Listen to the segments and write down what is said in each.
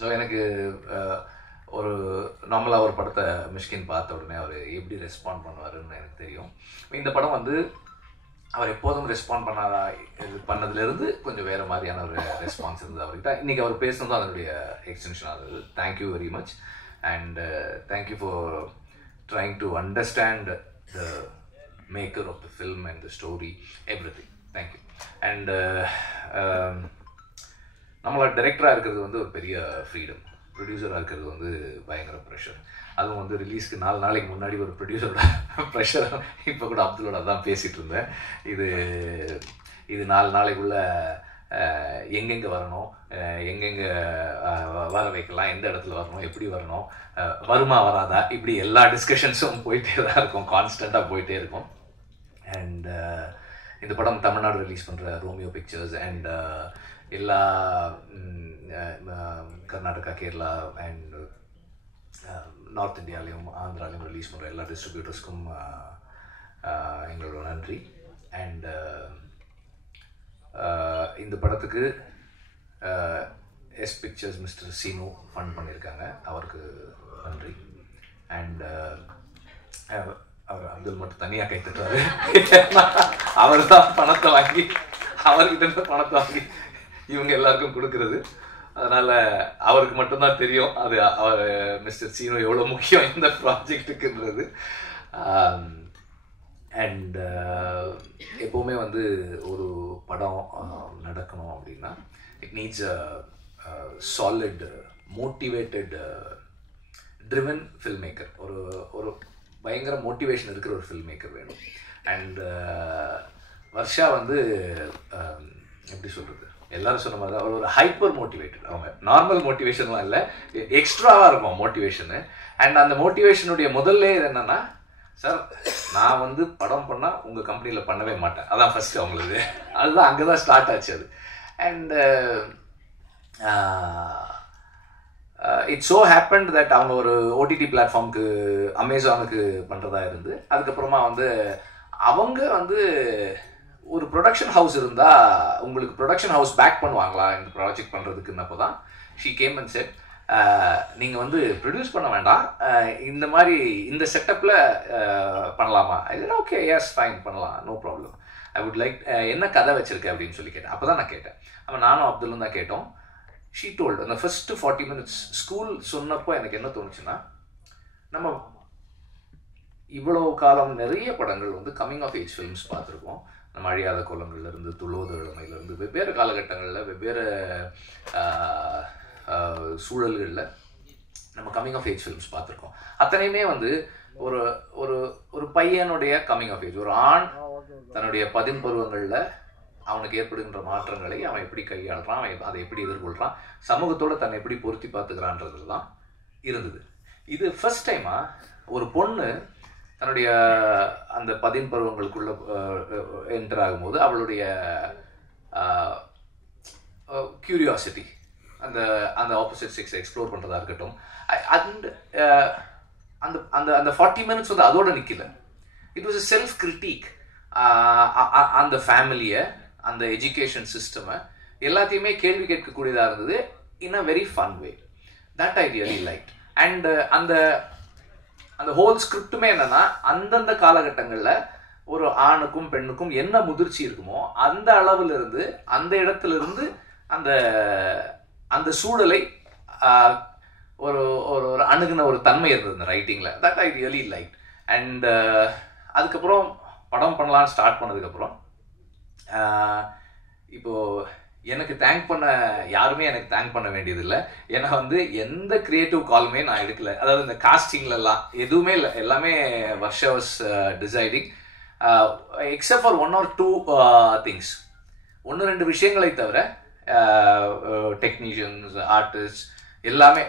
So எனக்கு ஒரு நார்மலாக ஒரு படத்தை மிஷ்கின் பார்த்த உடனே அவர் எப்படி ரெஸ்பாண்ட் பண்ணுவாருன்னு எனக்கு தெரியும். இந்த படம் வந்து அவர் எப்போதும் ரெஸ்பாண்ட் பண்ணதுலேருந்து கொஞ்சம் வேறு மாதிரியான ஒரு ரெஸ்பான்ஸ் இருந்தது அவர்கிட்ட. இன்றைக்கி அவர் பேசுனதும் அதனுடைய எக்ஸ்டென்ஷன் ஆகுது. Thank you very much and thank you for trying to understand the maker of the film and the story everything. Thank you. And நம்மளோட டைரக்டராக இருக்கிறது வந்து ஒரு பெரிய ஃப்ரீடம், ப்ரொடியூசராக இருக்கிறது வந்து பயங்கர ப்ரெஷர். அதுவும் வந்து ரிலீஸ்க்கு 4 நாளைக்கு முன்னாடி ஒரு ப்ரொடியூசரோட ப்ரெஷர். இப்போ கூட அப்துல்லோட தான் பேசிகிட்டு இருந்தேன். இது 4 நாளைக்குள்ளே எங்கெங்கே வரணும், எங்கெங்கே வர வைக்கலாம், எந்த இடத்துல வரணும், எப்படி வரணும், வருமா வராதா, இப்படி எல்லா டிஸ்கஷன்ஸும் போயிட்டே தான் இருக்கும், கான்ஸ்டண்ட்டாக போயிட்டே இருக்கும். அண்ட் இந்த படம் தமிழ்நாடு ரிலீஸ் பண்ணுற ரோமியோ பிக்சர்ஸ் அண்ட் எல்லா கர்நாடகா, கேரளா அண்ட் நார்த் இந்தியாலையும் ஆந்திராலையும் ரிலீஸ் பண்ணுற எல்லா டிஸ்ட்ரிபியூட்டர்ஸ்க்கும் எங்களோட நன்றி. அண்ட் இந்த படத்துக்கு S Pictures mister Seenu fund பண்ணியிருக்காங்க, அவருக்கு நன்றி. அண்ட் அவர் அப்துல் மட்டும் தனியாக கை தட்டுறாரு. அவர் தான் பணத்தை வாங்கி அவர்கிட்ட பணத்தை வாங்கி இவங்க எல்லாருக்கும் கொடுக்கறது. அதனால் அவருக்கு மட்டும்தான் தெரியும் அது அவர் மிஸ்டர் சீனோ எவ்வளோ முக்கியம் இந்த ப்ராஜெக்டுக்குன்றது. அண்ட் எப்போவுமே வந்து ஒரு படம் நடக்கணும் அப்படின்னா it needs a solid motivated driven film maker. ஒரு பயங்கர மோட்டிவேஷன் இருக்கிற ஒரு ஃபில்ம் மேக்கர் வேணும். அண்ட் வர்ஷா வந்து எப்படி சொல்கிறது, எல்லாரும் சொன்ன மாதிரி தான் ஒரு ஹைப்பர் மோட்டிவேட்டட். அவங்க நார்மல் மோட்டிவேஷன்லாம் இல்லை, எக்ஸ்ட்ராவாக இருக்கும் மோட்டிவேஷனு. அண்ட் அந்த மோட்டிவேஷனுடைய முதல்ல என்னென்னா, சார் நான் வந்து படம் பண்ணால் உங்கள் கம்பெனியில் பண்ணவே மாட்டேன், அதான் ஃபஸ்ட்டு அவங்களுக்கு. அதுதான் அங்கே தான் ஸ்டார்ட் ஆச்சு அது. And it's so happened that அவங்க ஒரு ஓடிடி பிளாட்ஃபார்முக்கு அமேசானுக்கு பண்ணுறதா இருந்து, அதுக்கப்புறமா வந்து அவங்க வந்து ஒரு ப்ரொடக்ஷன் ஹவுஸ் இருந்தால் உங்களுக்கு ப்ரொடக்ஷன் ஹவுஸ் பேக் பண்ணுவாங்களா இந்த ப்ராஜெக்ட் பண்ணுறதுக்குன்னப்போ தான் ஷீ கேம் அண்ட் செட், நீங்கள் வந்து ப்ரொடியூஸ் பண்ண வேண்டாம், இந்த மாதிரி இந்த செட்டப்பில் பண்ணலாமா? இல்லை ஓகே எஸ் ஃபைன் பண்ணலாம், no problem. I would like என்ன கதை வச்சுருக்கேன் அப்படின்னு சொல்லி கேட்டேன். அப்போ தான் நான் கேட்டேன். அப்போ நானும் அப்துல்லும் தான் கேட்டோம். ஷீ டோல்டு அந்த ஃபஸ்ட்டு 40 minutes ஸ்கூல் சொன்னப்போ எனக்கு என்ன தோணுச்சுன்னா, நம்ம இவ்வளோ காலம் நிறைய படங்கள் வந்து கம்மிங் ஆஃப் ஏஜ் ஃபிலிம்ஸ் பார்த்துருக்கோம். நம்ம அழியாத கோலங்கள்லேருந்து, துளோத இளமையிலேருந்து, வெவ்வேறு காலகட்டங்களில் வெவ்வேறு சூழல்களில் நம்ம கம்மிங் ஆஃப் ஏஜ் ஃபிலிம்ஸ் பார்த்துருக்கோம். அத்தனையுமே வந்து ஒரு ஒரு ஒரு பையனுடைய கம்மிங் ஆஃப் ஏஜ், ஒரு ஆண் தன்னுடைய 10 பருவங்களில் அவனுக்கு ஏற்படுகின்ற மாற்றங்களை அவன் எப்படி கையாளுறான், அவன் அதை எப்படி எதிர்கொள்கிறான், சமூகத்தோடு தன்னை எப்படி பொருத்தி பார்த்துக்கிறான்றதுல தான் இருந்தது. இது ஃபர்ஸ்ட் டைமாக ஒரு பொண்ணு தன்னுடைய அந்த 10 பருவங்களுக்குள்ள என்டர் ஆகும்போது அவளுடைய கியூரியாசிட்டி, அந்த அந்த ஆப்போசிட் செக்ஸை எக்ஸ்ப்ளோர் பண்ணுறதா இருக்கட்டும். அண்ட் அந்த அந்த அந்த 40 minutes வந்து அதோட நிற்கல. It was a self critic. அந்த ஃபேமிலியை, அந்த எஜுகேஷன் சிஸ்டமை எல்லாத்தையுமே கேள்வி கேட்கக்கூடியதாக இருந்தது in a very fun way. That I really like. And அந்த அந்த ஹோல் ஸ்கிரிப்டுமே என்னன்னா, அந்தந்த காலகட்டங்களில் ஒரு ஆணுக்கும் பெண்ணுக்கும் என்ன முதிர்ச்சி இருக்குமோ அந்த அளவுல இருந்து, அந்த இடத்துல இருந்து அந்த அந்த சூழலை ஒரு ஒரு அணுகுன ஒரு தன்மை இருந்தது இந்த ரைட்டிங்கில். That I really like. And அதுக்கப்புறம் படம் பண்ணலான்னு ஸ்டார்ட் பண்ணதுக்கப்புறம் இப்போது எனக்கு தேங்க் பண்ண யாருமே எனக்கு தேங்க் பண்ண வேண்டியதில்லை. ஏன்னா வந்து எந்த கிரியேட்டிவ் காலுமே நான் எடுக்கல. அதாவது இந்த காஸ்டிங்லலாம் எதுவுமே இல்லை, எல்லாமே Varsha was deciding except for 1 or 2 things. 1-2 விஷயங்களை தவிர டெக்னீஷியன்ஸ், ஆர்டிஸ்ட் எல்லாமே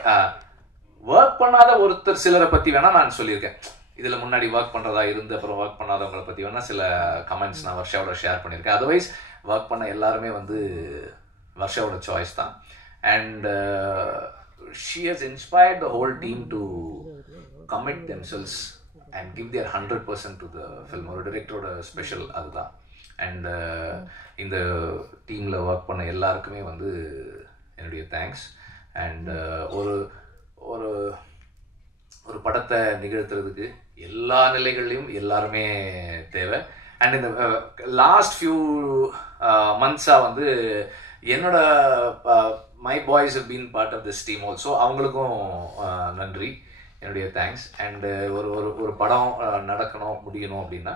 ஒர்க் பண்ணாத ஒருத்தர் சிலரை பற்றி வேணால் நான் சொல்லியிருக்கேன். இதில் முன்னாடி ஒர்க் பண்ணுறதா இருந்து அப்புறம் ஒர்க் பண்ணாதவங்களை பற்றி வேணால் சில கமெண்ட்ஸ் நான் வர்ஷாவோட ஷேர் பண்ணியிருக்கேன். அதர்வைஸ் ஒர்க் பண்ண எல்லாருமே வந்து வர்ஷாவோட சாய்ஸ் தான். And she has inspired the whole team to commit themselves and give their 100% to the film. ஒரு டிரெக்டரோட ஸ்பெஷல் அதுதான். அண்ட் இந்த டீமில் ஒர்க் பண்ண எல்லாருக்குமே வந்து என்னுடைய தேங்க்ஸ். அண்ட் ஒரு ஒரு ஒரு படத்தை நிகழ்த்துறதுக்கு எல்லா நிலைகள்லையும் எல்லாருமே தேவை. அண்ட் இந்த லாஸ்ட் ஃபியூ மந்த்ஸாக வந்து என்னோட my boys have been part of this team also. அவங்களுக்கும் நன்றி, என்னுடைய தேங்க்ஸ். அண்டு ஒரு ஒரு ஒரு படம் நடக்கணும் முடியணும் அப்படின்னா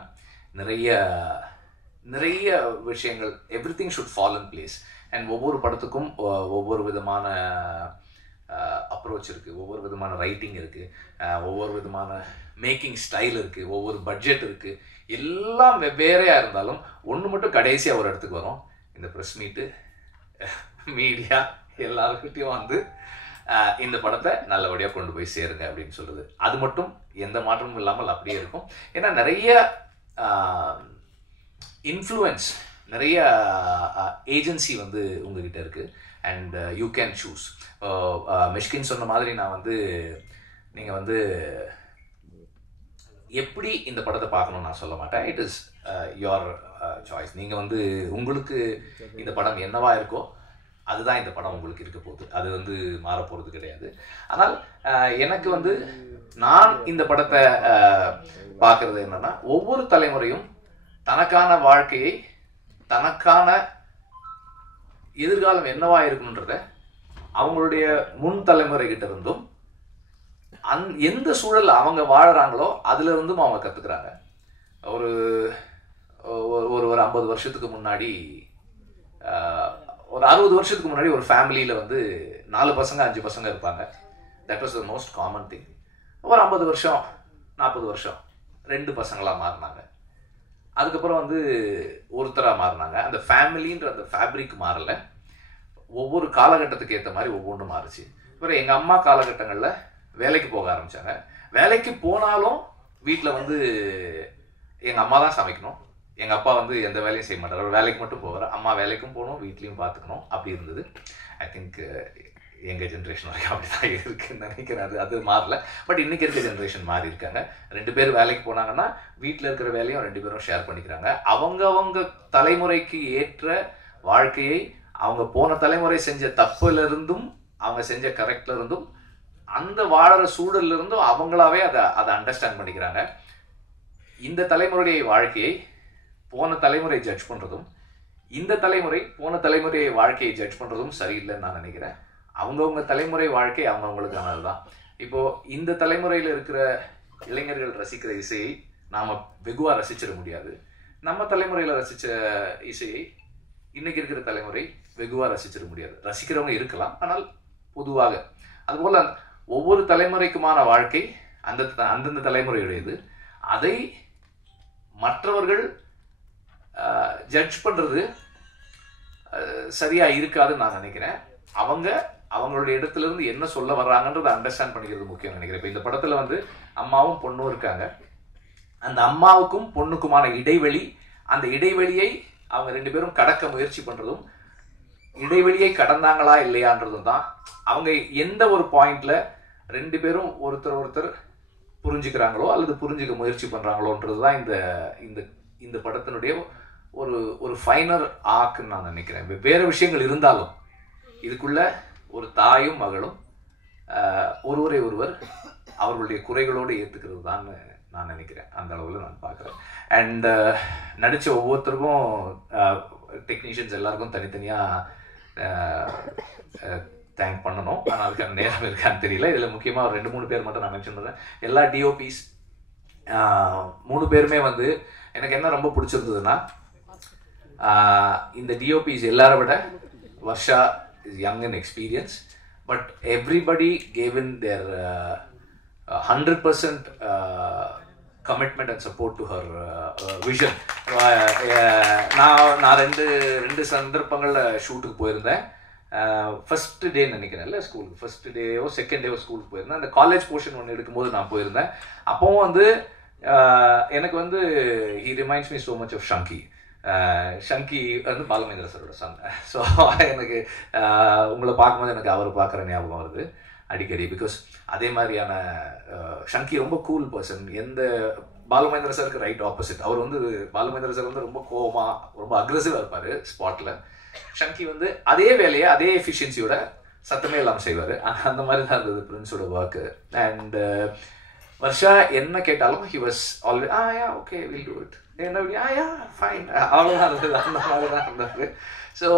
நிறைய விஷயங்கள், every thing should fall in place. And ஒவ்வொரு படத்துக்கும் ஒவ்வொரு விதமான அப்ரோச் இருக்குது, ஒவ்வொரு விதமான ரைட்டிங் இருக்குது, ஒவ்வொரு விதமான மேக்கிங் ஸ்டைல் இருக்குது, ஒவ்வொரு பட்ஜெட் இருக்குது. எல்லாம் வெவ்வேறையாக இருந்தாலும் ஒன்று மட்டும் கடைசியாக ஒரு இடத்துக்கு வரும், இந்த ப்ரெஸ் மீட்டு, மீடியா எல்லாருக்கிட்டையும் வந்து இந்த படத்தை நல்லபடியாக கொண்டு போய் சேருங்க அப்படின்னு சொல்கிறது. அது மட்டும் எந்த மாற்றமும் இல்லாமல் அப்படியே இருக்கும். ஏன்னா நிறைய இன்ஃப்ளூயன்ஸ், நிறைய ஏஜென்சி வந்து உங்ககிட்ட இருக்குது. And you can choose. Mysskin சொன்ன மாதிரி நான் வந்து நீங்கள் வந்து எப்படி இந்த படத்தை பார்க்கணும்னு நான் சொல்ல மாட்டேன். It is your choice. நீங்கள் வந்து உங்களுக்கு இந்த படம் என்னவா இருக்கோ அதுதான் இந்த படம் உங்களுக்கு இருக்க போகுது. அது வந்து மாறப்போகிறது கிடையாது. ஆனால் எனக்கு வந்து நான் இந்த படத்தை பார்க்கறது என்னன்னா, ஒவ்வொரு தலைமுறையும் தனக்கான வாழ்க்கையை, தனக்கான எதிர்காலம் என்னவா இருக்கணுன்றத அவங்களுடைய முன் தலைமுறை கிட்ட இருந்தும் எந்த சூழல் அவங்க வாழறாங்களோ அதுல இருந்தும் அவங்க கத்துக்கிறாங்க. ஒரு ஒரு 50 வருஷத்துக்கு முன்னாடி, ஒரு 60 வருஷத்துக்கு முன்னாடி ஒரு ஃபேமிலியில வந்து 4 பசங்க 5 பசங்க இருப்பாங்க. That was the most common thing. ஒரு 50 வருஷம் 40 வருஷம் 2 பசங்களா மாறினாங்க. அதுக்கப்புறம் வந்து ஒருத்தராக மாறினாங்க. அந்த ஃபேமிலின்ற அந்த ஃபேப்ரிக் மாறலை. ஒவ்வொரு காலகட்டத்துக்கு ஏற்ற மாதிரி ஒவ்வொன்றும் மாறுச்சு. அப்புறம் எங்கள் அம்மா காலகட்டங்களில் வேலைக்கு போக ஆரம்பித்தாங்க. வேலைக்கு போனாலும் வீட்டில் வந்து எங்கள் அம்மா தான் சமைக்கணும். எங்கள் அப்பா வந்து எந்த வேலையும் செய்ய மாட்டார். அவர் வேலைக்கு மட்டும் போவார். அம்மா வேலைக்கும் போகணும், வீட்லேயும் பார்த்துக்கணும். அப்படி இருந்தது. ஐ திங்க் எங்கள் ஜென்ரேஷன் வரைக்கும் அப்படி தான் இருக்குன்னு நினைக்கிறேன். அது மாறல. பட் இன்றைக்கி இருக்க ஜென்ரேஷன் மாறி இருக்காங்க. 2 பேர் வேலைக்கு போனாங்கன்னா வீட்டில் இருக்கிற வேலையும் 2 பேரும் ஷேர் பண்ணிக்கிறாங்க. அவங்க தலைமுறைக்கு ஏற்ற வாழ்க்கையை, அவங்க போன தலைமுறை செஞ்ச தப்புல இருந்தும் அவங்க செஞ்ச கரெக்ட்ல இருந்தும் அந்த வாழற சூழல்ல இருந்தும் அவங்களாவே அதை அண்டர்ஸ்டாண்ட் பண்ணிக்கிறாங்க. இந்த தலைமுறைய வாழ்க்கையை போன தலைமுறை ஜட்ஜ் பண்றதும், இந்த தலைமுறை போன தலைமுறை வாழ்க்கையை ஜட்ஜ் பண்றதும் சரியில்லைன்னு நான் நினைக்கிறேன். அவங்கவுங்க தலைமுறை வாழ்க்கை அவங்கவுங்களுக்கானது தான். இப்போ இந்த தலைமுறையில் இருக்கிற இளைஞர்கள் ரசிக்கிற இசையை நாம வெகுவா ரசிச்சிட முடியாது. நம்ம தலைமுறையில ரசிச்ச இசையை இன்னைக்கு இருக்கிற தலைமுறை வெகுவா ரசிச்சிட முடியாது. ரசிக்கிறவங்க இருக்கலாம், ஆனால் பொதுவாக. அதுபோல ஒவ்வொரு தலைமுறைக்குமான வாழ்க்கை அந்தந்த தலைமுறையுடையது. அதை மற்றவர்கள் ஜட்ஜ் பண்றது சரியா இருக்காதுன்னு நான் நினைக்கிறேன். அவங்களுடைய இடத்துல இருந்து என்ன சொல்ல வர்றாங்கன்றதை அண்டர்ஸ்டாண்ட் பண்ணிக்கிறது முக்கியம் நினைக்கிறேன். இப்போ இந்த படத்துல வந்து அம்மாவும் பொண்ணும் இருக்காங்க. அந்த அம்மாவுக்கும் பொண்ணுக்குமான இடைவெளி, அந்த இடைவெளியை அவங்க 2 பேரும் கடக்க முயற்சி பண்றதும், இடைவெளியை கடந்தாங்களா இல்லையான்றதும் தான். அவங்க எந்த ஒரு பாயிண்ட்ல 2 பேரும் ஒருத்தர் புரிஞ்சுக்கிறாங்களோ அல்லது புரிஞ்சுக்க முயற்சி பண்றாங்களோன்றது தான் இந்த படத்தினுடைய ஒரு ஃபைனர் ஆக்குன்னு நான் நினைக்கிறேன். வேற விஷயங்கள் இருந்தாலும் இதுக்குள்ள ஒரு தாயும் மகளும் ஒருவரை ஒருவர் அவர்களுடைய குறைகளோடு ஏற்றுக்கிறது தான் நான் நினைக்கிறேன். அந்த அளவில் நான் பார்க்குறேன். அண்ட் நடித்த ஒவ்வொருத்தருக்கும், டெக்னீஷியன்ஸ் எல்லாருக்கும் தனித்தனியாக தேங்க் பண்ணணும். ஆனால் அதுக்கான நேரம் இருக்கான்னு தெரியல. இதில் முக்கியமாக ஒரு 2-3 பேர் மட்டும் நான் மென்ஷன் பண்ணுறேன். எல்லா டிஓபிஸ் 3 பேருமே வந்து எனக்கு என்ன ரொம்ப பிடிச்சிருந்ததுன்னா, இந்த டிஓபிஸ் எல்லாரை விட Varsha is young in experience, but everybody gave in their 100% commitment and support to her vision. நான் ரெண்டு சந்தர்ப்பங்கள்ல ஷூட்டுக்கு போயிருந்தேன். ஃபர்ஸ்ட் டே நினைக்கிறேன்ல, ஸ்கூலுக்கு ஃபர்ஸ்ட் டேயோ செகண்ட் டேயோ ஸ்கூலுக்கு போயிருந்தேன். அந்த காலேஜ் போர்ஷன் ஒன்று எடுக்கும்போது நான் போயிருந்தேன். அப்போவும் வந்து எனக்கு வந்து he reminds me so much of ஷங்கி. ஷங்கி வந்து பாலுமகேந்திர சாரோட சன். ஸோ எனக்கு உங்களை பார்க்கும்போது எனக்கு அவர் பார்க்குற ஞாபகம் வருது அடிக்கடி. பிகாஸ் அதே மாதிரியான ஷங்கி ரொம்ப கூல் பர்சன். எந்த பாலுமகேந்திர சாருக்கு ரைட் ஆப்போசிட். அவர் வந்து பாலுமகேந்திர சார் வந்து ரொம்ப கோவமாக ரொம்ப அக்ரெசிவாக இருப்பார் ஸ்பாட்டில். ஷங்கி வந்து அதே வேலையை அதே எஃபிஷியன்சியோட சத்தமே இல்லாமல் செய்வார். அந்த மாதிரி தான் இருந்தது பிரின்ஸோட ஒர்க்கு. அண்ட் வர்ஷா என்ன கேட்டாலும் he was always yeah okay will do it, என்ன யா ஃபைன், அவ்வளோதான் இருந்தது. அந்த மாதிரி தான் இருந்தார். ஸோ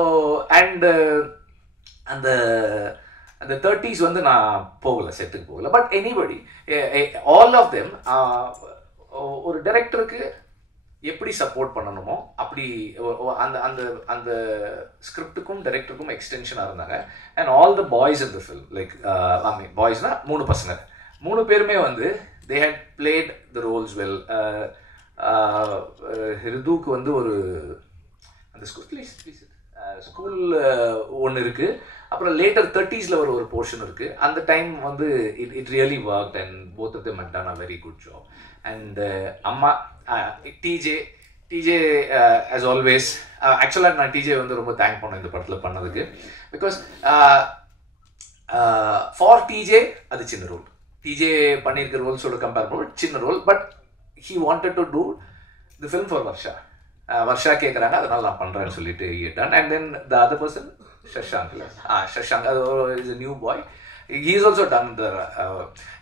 அண்ட் அந்த அந்த 30s வந்து நான் போகலை, செட்டுக்கு போகலை. But anybody all of them ஒரு டைரக்டருக்கு எப்படி சப்போர்ட் பண்ணணுமோ அப்படி அந்த அந்த அந்த ஸ்கிரிப்டுக்கும் டைரக்டருக்கும் எக்ஸ்டென்ஷனாக இருந்தாங்க. And all the boys in the film, like I mean பாய்ஸ்னா 3 பசங்க, 3 பேருமே வந்து they had played the roles well. ரிதுக்கு வந்து ஒரு அந்த ஸ்கூல் ஒன்று இருக்குது. அப்புறம் லேட்டர் 30s ஒரு போர்ஷன் இருக்குது. அந்த டைம் வந்து it really worked and both of them had done a very good job. And அம்மா டிஜே ஆஸ் ஆல்வேஸ், ஆக்சுவலாக நான் டிஜே வந்து ரொம்ப தேங்க் பண்ணேன் இந்த படத்தில் பண்ணதுக்கு. பிகாஸ் ஃபார் டிஜே அது சின்ன ரோல், டிஜே பண்ணியிருக்க ரோல்ஸோட கம்பேர் பண்ணுவோம் சின்ன role. But he wanted to do the film for Varsha. Varsha கேட்குறாங்க, அதனால நான் பண்ணுறேன்னு சொல்லிட்டு done. And then the other person Shashank, Shashank அது is a new boy. He is also done the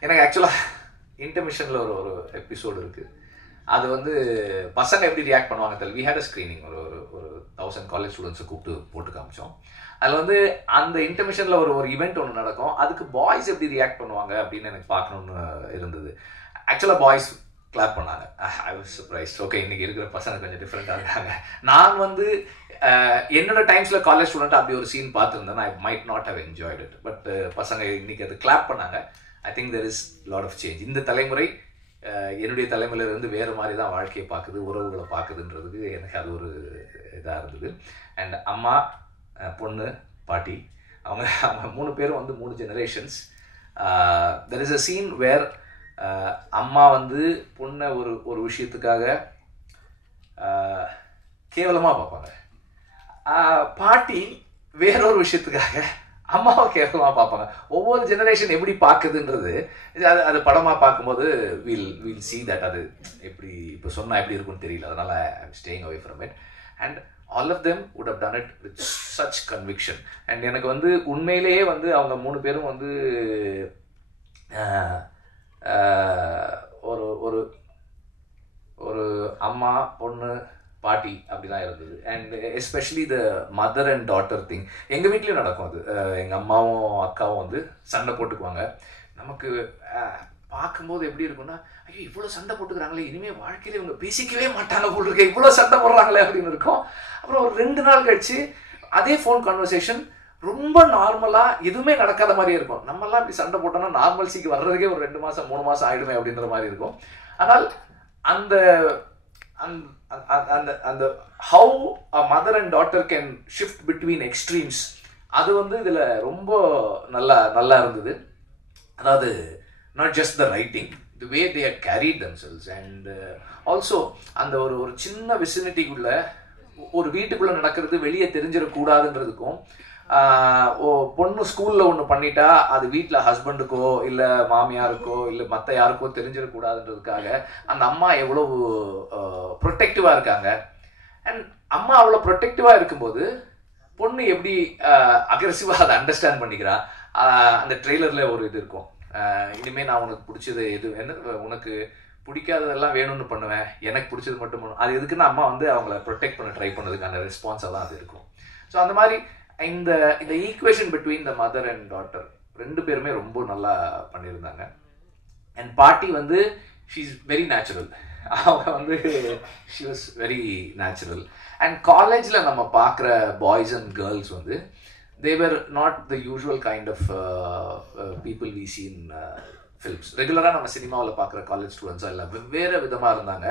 எனக்கு ஆக்சுவலாக இன்டர்மிஷனில் ஒரு எபிசோடு இருக்குது. அது வந்து பசங்க எப்படி ரியாக்ட் பண்ணுவாங்க தெரியல. வி ஹேட் அ ஸ்க்ரீனிங், ஒரு 1000 காலேஜ் ஸ்டூடெண்ட்ஸை கூப்பிட்டு போட்டு காமிச்சோம். அதில் வந்து அந்த இன்டர்மிஷனில் ஒரு ஈவெண்ட் ஒன்று நடக்கும். அதுக்கு பாய்ஸ் எப்படி ரியாக்ட் பண்ணுவாங்க அப்படின்னு எனக்கு பார்க்கணுன்னு இருந்தது. ஆக்சுவலாக பாய்ஸ் கிளாப் பண்ணாங்க. I was surprised. ஓகே, இன்னைக்கு இருக்கிற பசங்க கொஞ்சம் டிஃப்ரெண்ட்டாக இருக்காங்க. நான் வந்து என்னோட டைம்ஸில் காலேஜ் ஸ்டூடெண்ட் அப்படி ஒரு சீன் பார்த்துருந்தேன், I might not have enjoyed it. But பசங்க இன்னைக்கு அது கிளாப் பண்ணாங்க. I think there is lot of change. இந்த தலைமுறை என்னுடைய தலைமுறையிலேருந்து வேறு மாதிரி தான் வாழ்க்கையை பார்க்குது, உறவுகளை பார்க்குதுன்றதுக்கு எனக்கு அது ஒரு இதாக இருந்தது. அண்ட் அம்மா, பொண்ணு, பாட்டி, அவங்க 3 பேரும் வந்து 3 generations. There is a scene where அம்மா வந்து பொண்ணை ஒரு விஷயத்துக்காக கேவலமாக பார்ப்பாங்க. பாட்டி வேறொரு விஷயத்துக்காக அம்மாவை கேவலமாக பார்ப்பாங்க. ஒவ்வொரு ஜெனரேஷன் எப்படி பார்க்குதுன்றது அது படமாக பார்க்கும்போது வில் see that. அது எப்படி இப்போ சொன்னால் எப்படி இருக்குன்னு தெரியல, அதனால் I am staying away from it. And all of them would have done it with such conviction. அண்ட் எனக்கு வந்து உண்மையிலேயே வந்து அவங்க 3 பேரும் வந்து ஒரு ஒரு அம்மா, பொண்ணு, பாட்டி அப்படிலாம் இருந்தது. And especially the mother and daughter thing எங்கள் வீட்லேயும் நடக்கும். அது எங்கள் அம்மாவும் அக்காவும் வந்து சண்டை போட்டுக்குவாங்க. நமக்கு பார்க்கும்போது எப்படி இருக்குன்னா, ஐயோ இவ்வளோ சண்டை போட்டுக்கிறாங்களே, இனிமேல் வாழ்க்கையில் இவங்க பேசிக்கவே மாட்டாங்க போல் இருக்கேன், இவ்வளோ சண்டை போடுறாங்களே அப்படின்னு இருக்கும். அப்புறம் ஒரு 2 நாள் கழிச்சு அதே ஃபோன் கான்வர்சேஷன் ரொம்ப நார்மலாக எதுவுமே நடக்காத மாதிரியே இருக்கும். நம்மளாம் இப்படி சண்டை போட்டோம்னா நார்மல்சிக்கு வர்றதுக்கே ஒரு 2 மாதம் 3 மாதம் ஆகிடுமே அப்படின்ற மாதிரி இருக்கும். ஆனால் அந்த அந்த அந்த how a mother and daughter can shift between extremes, அது வந்து இதில் ரொம்ப நல்லா இருந்தது. அதாவது not just the writing, the way they had carried themselves. And also அந்த ஒரு சின்ன விசினிட்டிக்குள்ள ஒரு வீட்டுக்குள்ளே நடக்கிறது வெளியே தெரிஞ்சிடக்கூடாதுன்றதுக்கும், பொண்ணு ஸ்கூலில் ஒன்று பண்ணிட்டா அது வீட்டில் ஹஸ்பண்டுக்கோ இல்லை மாமியாருக்கோ இல்லை மற்ற யாருக்கோ தெரிஞ்சிடக்கூடாதுன்றதுக்காக அந்த அம்மா எவ்வளோ ப்ரொடெக்டிவாக இருக்காங்க. அண்ட் அம்மா அவ்வளோ ப்ரொடெக்டிவாக இருக்கும்போது பொண்ணு எப்படி அக்ரெசிவாக அதை அண்டர்ஸ்டாண்ட் பண்ணிக்கிறா. அந்த ட்ரெய்லரில் ஒரு இது இருக்கும், இனிமேல் நான் உனக்கு பிடிச்சது எது என்ன உனக்கு பிடிக்காததெல்லாம் வேணும்னு பண்ணுவேன், எனக்கு பிடிச்சது மட்டும் பண்ணுவேன். அது எதுக்குன்னா அம்மா வந்து அவங்கள ப்ரொடெக்ட் பண்ண ட்ரை பண்ணதுக்கான ரெஸ்பான்ஸாக தான் அது இருக்கும். ஸோ அந்த மாதிரி இந்த equation between the mother and daughter 2 பேருமே ரொம்ப நல்லா பண்ணியிருந்தாங்க. அண்ட் பாட்டி வந்து ஷீ இஸ் வெரி நேச்சுரல். அவங்க வந்து she was very natural. And காலேஜில் நம்ம பார்க்குற பாய்ஸ் அண்ட் கேர்ள்ஸ் வந்து they were not the usual kind of people we see in films. ரெகுலராக நம்ம சினிமாவில் பார்க்குற காலேஜ் ஸ்டூடெண்ட்ஸாக இல்லை, வெவ்வேறு விதமாக இருந்தாங்க.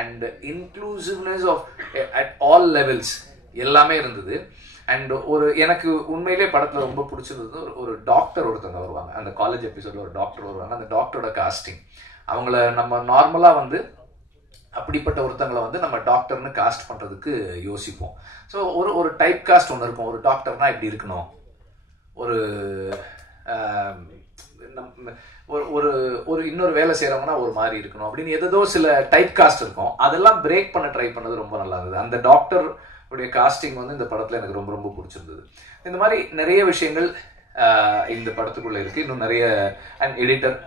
And inclusiveness of at all levels எல்லாமே இருந்தது. அண்ட் எனக்கு உண்மையிலே படத்தில் ரொம்ப பிடிச்சிருந்தது, ஒரு டாக்டர் ஒருத்தவங்க வருவாங்க அந்த காலேஜ் எபிசோடில், ஒரு டாக்டர் வருவாங்க. அந்த டாக்டரோட காஸ்டிங், அவங்கள நம்ம நார்மலாக வந்து அப்படிப்பட்ட ஒருத்தங்களை வந்து நம்ம டாக்டர்னு காஸ்ட் பண்ணுறதுக்கு யோசிப்போம். ஸோ ஒரு டைப் காஸ்ட் ஒன்று இருக்கும். ஒரு டாக்டர்னால் இப்படி இருக்கணும், ஒரு ஒரு இன்னொரு வேலை செய்கிறவங்கன்னா ஒரு மாதிரி இருக்கணும் அப்படின்னு ஏதோ சில டைப் காஸ்ட் இருக்கும். அதெல்லாம் பிரேக் பண்ண ட்ரை பண்ணது ரொம்ப நல்லா இருந்தது. அந்த டாக்டர் உடைய காஸ்டிங் வந்து இந்த படத்தில் எனக்கு ரொம்ப ரொம்ப பிடிச்சிருந்தது. இந்த மாதிரி நிறைய விஷயங்கள் இந்த படத்துக்குள்ளே இருக்குது. இன்னும் நிறைய அண்ட் எடிட்டர்.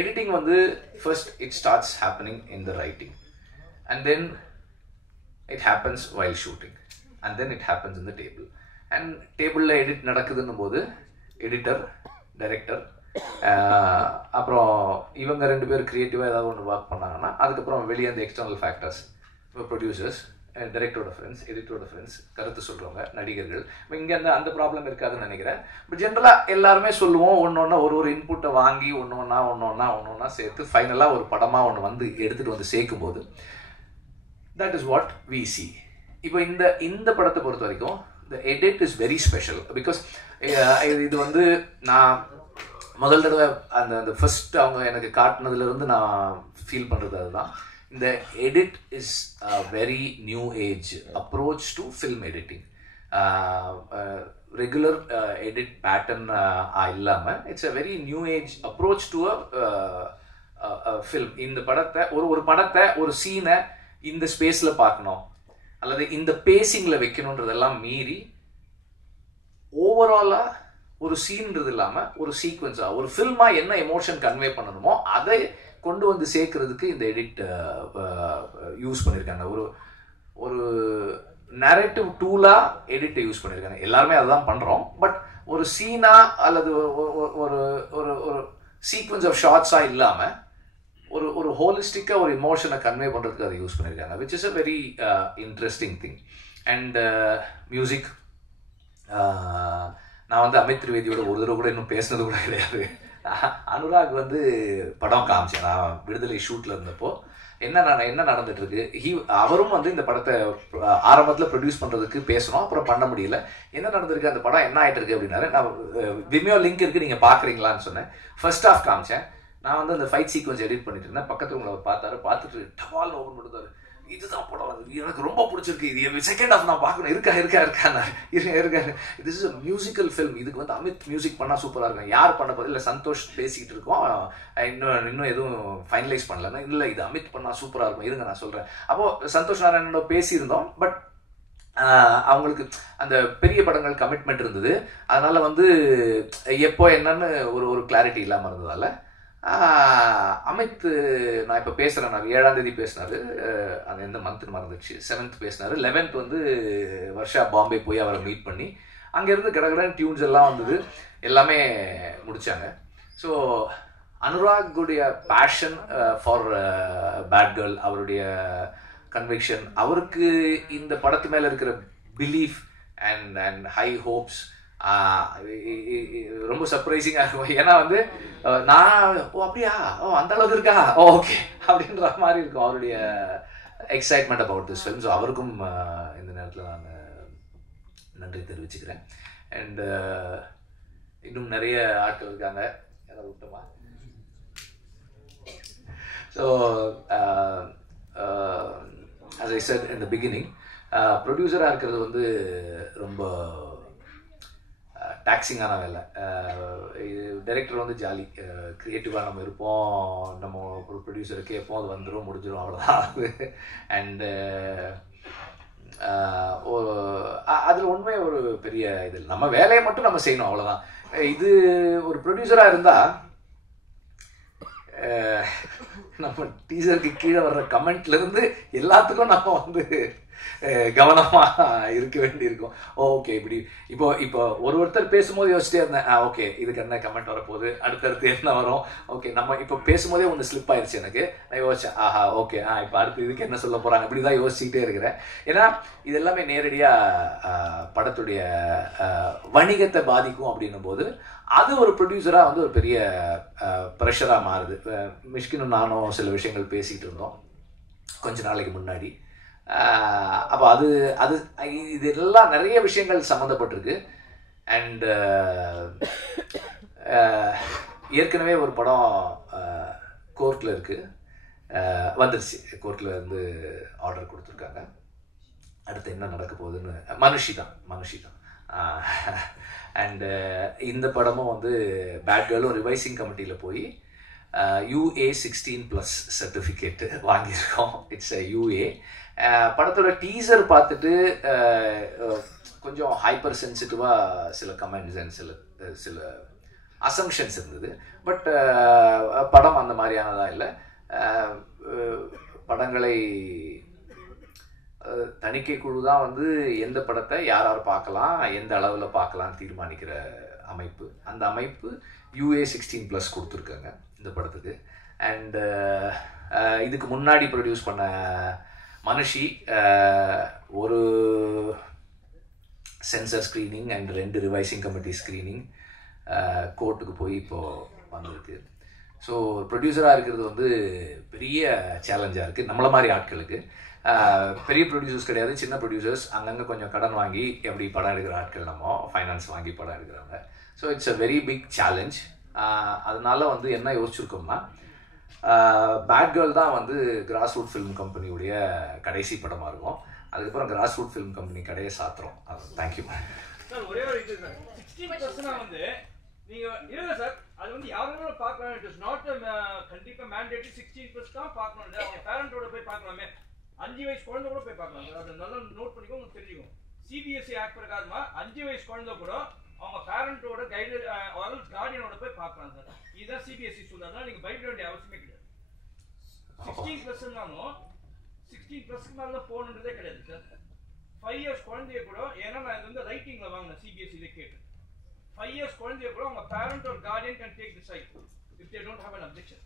எடிட்டிங் வந்து first it starts happening in the writing and then it happens while shooting and then it happens in the table. And டேபிளில் எடிட் நடக்குதுன்னும் போது எடிட்டர், டைரக்டர், அப்புறம் இவங்க 2 பேர் க்ரியேட்டிவாக ஏதாவது ஒன்று ஒர்க் பண்ணாங்கன்னா அதுக்கப்புறம் வெளியே அந்த எக்ஸ்டர்னல் ஃபேக்டர்ஸ், ப்ரொடியூசர்ஸ், டைரக்டரோட ஃப்ரெண்ட்ஸ், எடிட்டரோட ஃப்ரெண்ட்ஸ், கருத்து சொல்கிறவங்க, நடிகர்கள். இங்கே அந்த ப்ராப்ளம் இருக்காதுன்னு நினைக்கிறேன். பட் ஜென்ரலாக எல்லாருமே சொல்லுவோம், ஒன்று ஒரு இன்புட்டை வாங்கி ஒன்று சேர்த்து ஃபைனலாக ஒரு படமாக ஒன்று வந்து எடுத்துகிட்டு வந்து சேர்க்கும்போது that is what we see. இப்போ இந்த படத்தை பொறுத்த வரைக்கும் the edit is very special because இது வந்து நான் முதல் தடவை அந்த ஃபர்ஸ்ட் அவங்க எனக்கு காட்டினதுலேருந்து நான் ஃபீல் பண்ணுறது அதுதான். இந்த edit is very new age approach to film editing. Regular edit pattern இல்லாமல் it's a very new age approach to a film. இந்த படத்தை ஒரு படத்தை ஒரு சீனை இந்த ஸ்பேஸில் பார்க்கணும் அல்லது இந்த பேசிங்கில் வைக்கணுன்றதெல்லாம் மீறி ஓவராலாக ஒரு சீன்றது இல்லாமல் ஒரு சீக்வன்ஸாக ஒரு ஃபில்மாக என்ன எமோஷன் கன்வே பண்ணணுமோ அதை கொண்டு வந்து சேர்க்கறதுக்கு இந்த எடிட் யூஸ் பண்ணியிருக்காங்க. ஒரு நரேட்டிவ் டூலாக எடிட்டை யூஸ் பண்ணியிருக்காங்க. எல்லாருமே அதுதான் பண்ணுறோம். பட் ஒரு சீனா அல்லது ஒரு ஒரு சீக்வன்ஸ் ஆஃப் ஷார்ட்ஸாக இல்லாமல் ஒரு ஹோலிஸ்டிக்காக ஒரு இமோஷனை கன்வே பண்ணுறதுக்கு அதை யூஸ் பண்ணியிருக்காங்க, which is a very interesting thing. And music, நான் வந்து அமித் திரிவேதியோட ஒரு தடவை கூட இன்னும் பேசினது கூட கிடையாது. அனுராக் வந்து படம் காமிச்சேன் நான் விடுதலை ஷூட்டில் இருந்தப்போ. என்ன நடந்துட்டு இருக்கு, அவரும் வந்து இந்த படத்தை ஆரம்பத்தில் ப்ரொடியூஸ் பண்ணுறதுக்கு பேசணும், அப்புறம் பண்ண முடியல. என்ன நடந்திருக்கு, அந்த படம் என்ன ஆகிட்டு இருக்கு அப்படின்னாரு. நான் விமியோ லிங்க் இருக்குது நீங்கள் பார்க்குறீங்களான்னு சொன்னேன். ஃபர்ஸ்ட் ஹாஃப் காமிச்சேன். நான் வந்து அந்த ஃபைட் சீக்வன்ஸ் எடிட் பண்ணிட்டு இருந்தேன். பக்கத்தில் உங்களை பார்த்துட்டு டவால் ஓப்பன் கொடுத்தாரு. இதுதான் படம், எனக்கு ரொம்ப பிடிச்சிருக்கு, இது செகண்ட் ஹாஃப் நான் பார்க்கணும், இருக்கா this is a musical film, இதுக்கு வந்து அமித் மியூசிக் பண்ணால் சூப்பராக இருக்கும். யார் பண்ண போது இல்லை, சந்தோஷ் பேசிக்கிட்டு இருக்கோம், இன்னும் எதுவும் ஃபைனலைஸ் பண்ணலன்னா இல்லை இது அமித் பண்ணால் சூப்பராக இருக்கும், இருங்க நான் சொல்கிறேன். அப்போது சந்தோஷ் நாராயணனோட பேசியிருந்தோம். பட் அவங்களுக்கு அந்த பெரிய படங்கள் கமிட்மெண்ட் இருந்தது. அதனால் வந்து எப்போ என்னன்னு ஒரு கிளாரிட்டி இல்லாமல் இருந்ததால் அமித் நான் இப்போ பேசுகிறேன், நான் 7ஆம் தேதி பேசினார், அது எந்த மந்த்னு மறந்துடுச்சு, 7th பேசினார். 11th வந்து வர்ஷா பாம்பே போய் அவரை மீட் பண்ணி அங்கேருந்து கடகடன் டியூன்ஸ் எல்லாம் வந்தது, எல்லாமே முடித்தாங்க. ஸோ அனுராகுடைய பேஷன் ஃபார் பேட் கேர்ள், அவருடைய கன்விக்ஷன், அவருக்கு இந்த படத்து மேலே இருக்கிற பிலீஃப் அண்ட் ஹை ஹோப்ஸ் ரொம்ப சர்ப்ரைசிங்காக இருக்கும். ஏன்னா வந்து நான் அப்படியா அந்த அளவுக்கு இருக்கா ஓகே அப்படின்ற மாதிரி இருக்கும் அவருடைய excitement about this film. So அவருக்கும் இந்த நேரத்தில் நான் நன்றி தெரிவிச்சுக்கிறேன். அண்ட் இன்னும் நிறைய ஆட்கள் இருக்காங்க, யாராவது விட்டோமா? So as I said in the beginning, ப்ரொடியூசராக இருக்கிறது வந்து ரொம்ப டாக்ஸிங்கான வேலை. டைரக்டர் வந்து ஜாலி, க்ரியேட்டிவாக நம்ம இருப்போம், நம்ம ஒரு ப்ரொடியூசரை கேட்போம், அது வந்துடும் முடிஞ்சிடும், அவ்வளோதான் அது. அண்டு அதில் உண்மை ஒரு பெரிய இது, நம்ம வேலையை மட்டும் நம்ம செய்யணும், அவ்வளோதான். இது ஒரு ப்ரொடியூசராக இருந்தால் நம்ம டீசருக்கு கீழே வர்ற கமெண்ட்லேருந்து எல்லாத்துக்கும் நம்ம வந்து கவனமாக இருக்க வேண்டியிருக்கும். ஓகே, இப்போ ஒருத்தர் பேசும்போது யோசிச்சிட்டே இருந்தேன், ஓகே இதுக்கு என்ன கமெண்ட் வரப்போகுது, அடுத்தடுத்து என்ன வரும், ஓகே நம்ம இப்போ பேசும்போதே ஒன்று ஸ்லிப் ஆயிடுச்சு எனக்கு. நான் யோசிச்சேன், ஓகே இப்போ அடுத்து இதுக்கு என்ன சொல்ல போகிறாங்க, இப்படி தான் யோசிச்சுக்கிட்டே இருக்கிறேன். ஏன்னா இது எல்லாமே நேரடியாக படத்துடைய வணிகத்தை பாதிக்கும் அப்படின்னும் போது அது ஒரு ப்ரொடியூசராக வந்து ஒரு பெரிய ப்ரெஷராக மாறுது. மிஷ்கினும் நானும் சில விஷயங்கள் பேசிக்கிட்டு இருந்தோம் கொஞ்ச நாளைக்கு முன்னாடி. அப்போ அது இதெல்லாம் நிறைய விஷயங்கள் சம்மந்தப்பட்டிருக்கு. அண்ட் ஏற்கனவே ஒரு படம் கோர்ட்டில் இருக்குது, வந்துருச்சு, கோர்ட்டில் இருந்து ஆர்டர் கொடுத்துருக்காங்க. அடுத்து என்ன நடக்க போகுதுன்னு மனுஷி தான். அண்டு இந்த படமும் வந்து பேட் கேர்ளும் ரிவைசிங் கமிட்டியில் போய் UA 16+ சர்டிஃபிகேட்டு வாங்கியிருக்கோம். இட்ஸ் UA படத்தோட டீசர் பார்த்துட்டு கொஞ்சம் ஹைப்பர் சென்சிட்டிவாக சில கமெண்ட்ஸ் அண்ட் சில அசம்ஷன்ஸ் இருந்தது. பட் படம் அந்த மாதிரியானதாக இல்லை. படங்களை தணிக்கை குழு தான் வந்து எந்த படத்தை யார் யார் பார்க்கலாம், எந்த அளவில் பார்க்கலாம் தீர்மானிக்கிற அமைப்பு. அந்த அமைப்பு UA16+ கொடுத்துருக்காங்க இந்த படத்துக்கு. அண்டு இதுக்கு முன்னாடி ப்ரொடியூஸ் பண்ண மனுஷி ஒரு sensor screening and 2 revising committee screening கோர்ட்டுக்கு போய் இப்போது வந்திருக்கு. ஸோ ப்ரொடியூசராக இருக்கிறது வந்து பெரிய சேலஞ்சாக இருக்குது நம்மளை மாதிரி ஆட்களுக்கு. பெரிய ப்ரொடியூசர்ஸ் கிடையாது, சின்ன ப்ரொடியூசர்ஸ் அங்கங்கே கொஞ்சம் கடன் வாங்கி எப்படி படம் எடுக்கிற ஆட்கள் நம்ம ஃபைனான்ஸ் வாங்கி படம் எடுக்கிறாங்க. So it's a very big challenge. அதனால வந்து என்ன யோசிச்சிருக்கோம்னா, பேட் கேர்ள் தான் வந்து கிராஸ் ரூட் ஃபிலிம் கம்பெனியுடைய கடைசி படமாக இருக்கும். அதுக்கப்புறம் கிராஸ் ரூட் ஃபிலிம் கம்பெனி கடையை சாத்துறோம். Thank you sir. ஒரே ஒரு இது சார், 60% வந்து நீங்கள் இல்லை சார், அது வந்து யாரும் பார்க்கலாம். இட் இஸ் நாட் கண்டிப்பாக மேண்டேட்டரி 16+ தான் பார்க்கணும். இல்லை அவங்க பேரண்டோட போய் பார்க்கலாமே, 5 வயசு குழந்தை கூட போய் பார்க்கலாம் சார். அதை நல்லா நோட் பண்ணிக்கோ, உங்களுக்கு தெரிஞ்சுக்கும். CBSE ஆக்ட் பிரகாரமா 5 வயசு குழந்தை கூட அவங்க பேரண்டோட கைடு கார்டியனோட போய் பார்க்கலாம் சார். இதுதான் CBSE சொல்றாங்க. நீங்கள் பயப்பட வேண்டிய அவசியமே கிடையாது. 16+னாலும் 16+ மேலே போகணுன்றதே கிடையாது சார். 5 இயர்ஸ் குழந்தைய கூட, ஏன்னா நான் இது வந்து ரைட்டிங்கில் வாங்கினேன் CBSE கேட்டு, 5 இயர்ஸ் குழந்தைய கூட அவங்க parent or guardian can take the side if they don't have an objection.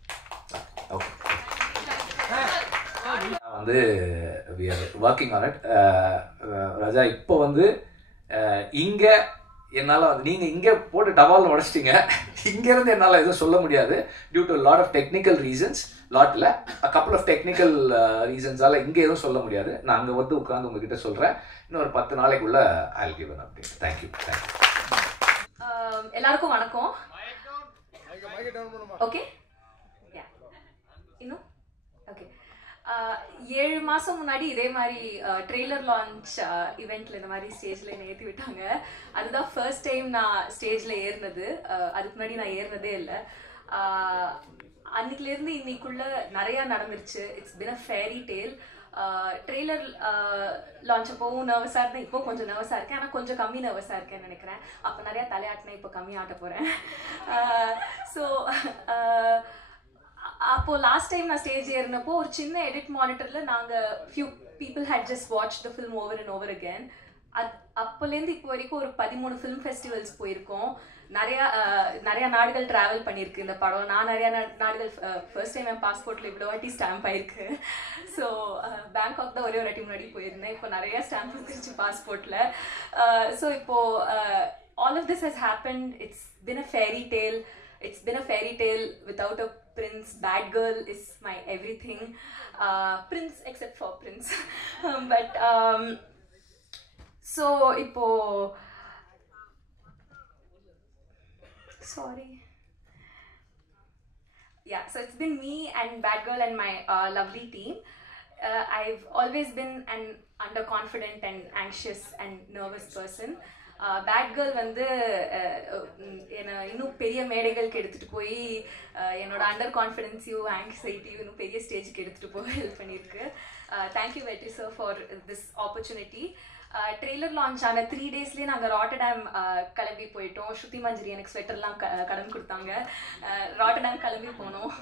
வந்து we are working on it. ராஜா, இப்போ வந்து இங்கே என்னால் வந்து நீங்கள் இங்கே போட்டு டவால் உடச்சிட்டிங்க, இங்கேருந்து என்னால் எதுவும் சொல்ல முடியாது. Due to lot of technical reasons, லாட்டில் கப்புள் ஆஃப் டெக்னிக்கல் ரீசன்ஸால் இங்கே எதுவும் சொல்ல முடியாது. நான் அங்கே வந்து உட்காந்து உங்ககிட்ட சொல்கிறேன். இன்னொரு 10 நாளைக்குள்ள I will give an update. Thank you. எல்லாருக்கும் வணக்கம். ஓகே, இன்னும் ஓகே. 7 மாதம் முன்னாடி இதே மாதிரி ட்ரெய்லர் லான்ச் இவெண்ட்டில் இந்த மாதிரி ஸ்டேஜில் என்னை ஏற்றி விட்டாங்க. அதுதான் ஃபர்ஸ்ட் டைம் நான் ஸ்டேஜில் ஏறினது. அதுக்கு முன்னாடி நான் ஏறினதே இல்லை. அன்றைக்கிலேருந்து இன்னைக்குள்ளே நிறையா நடந்துருச்சு. It's been a fairy tale. Trailer launch அப்போவும் நர்வஸாக இருந்தேன், இப்போ கொஞ்சம் நர்வஸாக இருக்கேன். ஆனால் கொஞ்சம் கம்மி நர்வஸாக இருக்கேன்னு நினைக்கிறேன். அப்போ நிறையா தலையாட்டினேன், இப்போ கம்மி ஆட்ட போகிறேன். ஸோ அப்போது லாஸ்ட் டைம் நான் ஸ்டேஜ் ஏறினப்போ ஒரு சின்ன எடிட் மானிட்டரில் நாங்கள் few people had just watch the film over and over again. அப்போலேருந்து இப்போ வரைக்கும் ஒரு 13 ஃபிலிம் ஃபெஸ்டிவல்ஸ் போயிருக்கோம். நிறையா நாடுகள் ட்ராவல் பண்ணியிருக்கு இந்த படம். நான் நிறையா நாடுகள் ஃபர்ஸ்ட் டைம் என் பாஸ்போர்ட்டில் இவ்வளோ வாட்டி ஸ்டாம்ப் ஆயிருக்கு. ஸோ பேங்காக் தான் ஒரே ஒரு வாட்டி முன்னாடி போயிருந்தேன். இப்போ நிறையா ஸ்டாம்ப் வந்துருச்சு பாஸ்போர்ட்டில். ஸோ இப்போது all of this has happened. It's been a fairy tale. It's been a fairy tale without a prince. Bad girl is my everything. Prince except for prince. But so ipo sorry. Yeah, so it's been me and Bad Girl and my lovely team. I've always been an underconfident and anxious and nervous person. Bad girl வந்து என்னை இன்னும் பெரிய மேடைகளுக்கு எடுத்துகிட்டு போய் என்னோட under கான்ஃபிடென்ஸையும் ஆங்ஸைட்டியும் இன்னும் பெரிய ஸ்டேஜுக்கு எடுத்துகிட்டு போய் ஹெல்ப் பண்ணியிருக்கு. தேங்க்யூ வெற்றி sir for this opportunity. Trailer launch ஆன 3 டேஸ்லேயே நாங்கள் ராட்டர்டாம் கிளம்பி போயிட்டோம். ஸ்ருதி மஞ்சரி எனக்கு ஸ்வெட்டர்லாம் கடன் கொடுத்தாங்க. ராட்டர்டாம் கிளம்பி போனோம்.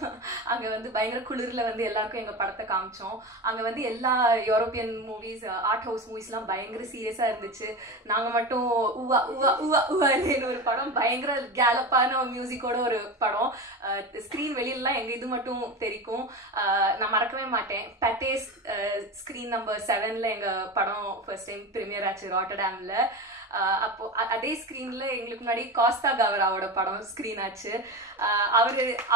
அங்கே வந்து பயங்கர குளிரில் வந்து எல்லாருக்கும் எங்கள் படத்தை காமிச்சோம். அங்கே வந்து எல்லா யூரோப்பியன் மூவிஸ், ஆர்ட் ஹவுஸ் மூவிஸ்லாம் பயங்கர சீரியஸாக இருந்துச்சு. நாங்கள் மட்டும் உவா உவா உவா உவான்னு ஒரு படம், பயங்கர கேலப்பான மியூசிக்கோட ஒரு படம். ஸ்க்ரீன் வெளியிலலாம் எங்கள் இது மட்டும் தெரிக்கும். நான் மறக்கவே மாட்டேன். பட்டேஸ் ஸ்க்ரீன் நம்பர் 7 எங்கள் படம் ஃபர்ஸ்ட் டைம் ப்ரீமியர் ஆச்சு ராட்டர்டாம்ல. அப்போ அதே ஸ்க்ரீன்ல எங்களுக்கு முன்னாடி காஸ்தா கவராவோட படம் ஸ்க்ரீன் ஆச்சு.